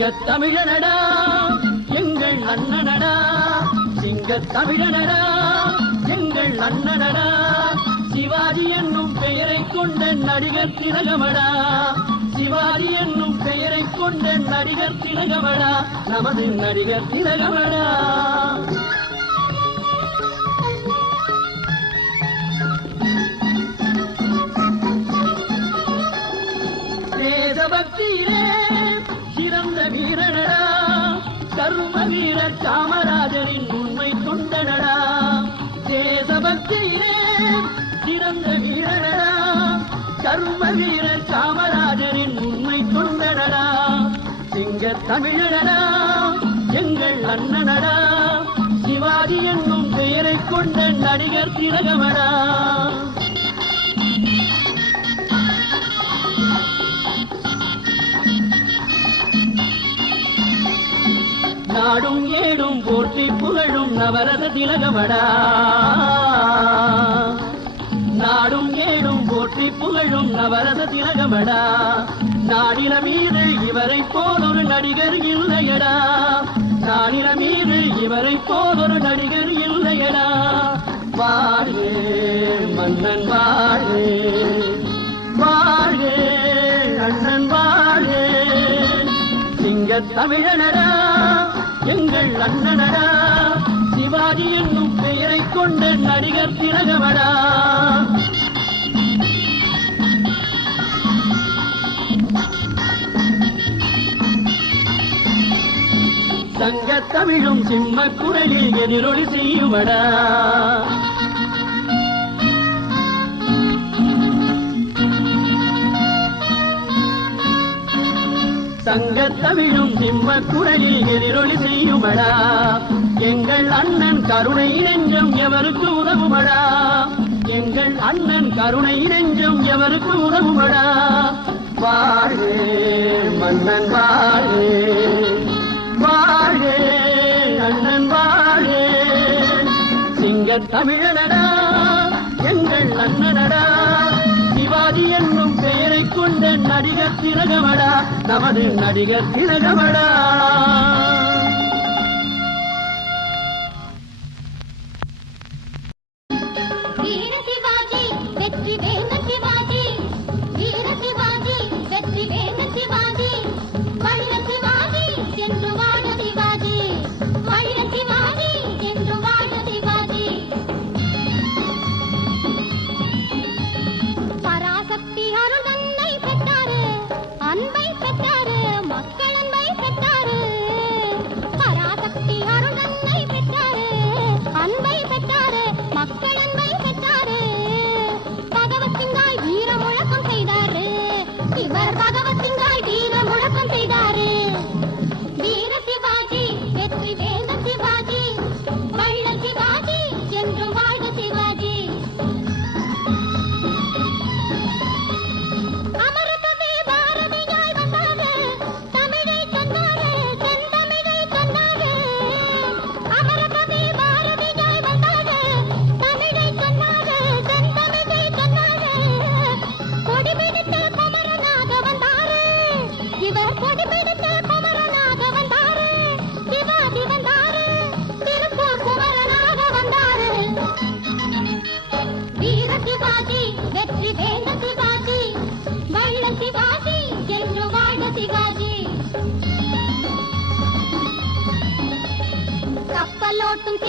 தமிழனடா எங்கள் அண்ணனடா, சிங்க தமிழனடா எங்கள் அண்ணனடா, சிவாஜி என்னும் பெயரை கொண்ட நடிகர் திலகமடா, சிவாஜி என்னும் பெயரை கொண்ட நடிகர் திலகமடா, நமது நடிகர் திலகமடா. தேசபக்தியிலே சிறந்த வீரனடா, கர்ம வீரர் காமராஜரின் உண்மை தொண்டனடா, தேசபக்தியிலே சிறந்த வீரனடா, கர்ம வீரர் காமராஜரின் உண்மை தொண்டனடா, சிங்க தமிழனடா எங்கள் அண்ணனடா, சிவாஜி என்னும் பெயரை கொண்ட நடிகர் திலகமடா. நாடும் ஏடும் போற்றி புகழும் நவரத திலகமடா, நாடும் ஏடும் போற்றி புகழும் நவரத திலகமடா, நாடின மீது இவரை போலொரு நடிகர் இல்லையடா, நாடின மீது இவரை போலொரு நடிகர் இல்லையடா, வாழ்க மன்னன் வாழ்க, வாழ்க அண்ணன் வாழ்க, சிங்க தமிழனடா எங்கள் அண்ணனடா, சிவாஜி என்னும் பெயரை கொண்ட நடிகர் திலகமடா. சங்க தமிழும் சிம்ம குரலில் எதிரொலி செய்யுமடா, சங்க தமிழும் சிம்ம குரலில் எதிரொலி செய்யுமடா, எங்கள் அண்ணன் கருணை நெஞ்சம் எவருக்கு உதவுமடா, எங்கள் அண்ணன் கருணை நெஞ்சம் எவருக்கு உதவுமடா, வாழ்க மன்னன் வாழ்க, வாழ்க அண்ணன் வாழ்க, சிங்க தமிழனடா எங்கள் அண்ணனடா, சிவாஜி என்னும் பெயரை கொண்ட நடிகர் திலகமடா, நமது நடிகர் திலகமடா. வீர சிவாஜி வெற்றி வேந்த சிவாஜி, வீர சிவாஜி வெற்றி வேந்த சிவாஜி, வழிய சிவாஜி என்று வாழ சிவாஜி, வழிய சிவாஜி என்று வாழ சிவாஜி. பராசக்தி அருள் தன்னை பெற்றாரு, அன்பை பெற்றாரு, மக்கள் அன்பை பெற்றாரு, பராசக்தி அருள் தன்னை பெற்றாரு, அன்பை பெற்றாரு, மக்கள் அன்பை பெற்றாரு, பகவத்திங்காய் வீர முழக்கம் செய்தாரு, இவர் பகவத்திங்காய் வீர முழக்கம் செய்தாரு. வீர சிவாஜி வெற்றி வேந்த சிவாஜி, வள்ள சிவாஜி என்று வாழ்க சிவாஜி. அமரகவி பாரதியாய் வந்தாரு, தமிழை தந்தாரு, செந்தமிழை தந்தாரு, அமரகவி பாரதியாய் வந்தாரு, தமிழை தந்தாரு, செந்தமிழை தந்தாரு, கொடி பிடித்த குமரனாக வந்தாரு, இவர் கொடி பிடித்த குமரனாக வந்தாரு, சிவாஜி வந்தாரு, திருப்பூர் குமரனாக வந்தாரு. வீர சிவாஜி வெற்றி வேந்த சிவாஜி, வள்ள சிவாஜி என்று வாழ்ந்த சிவாஜி. கப்பலோட்டும்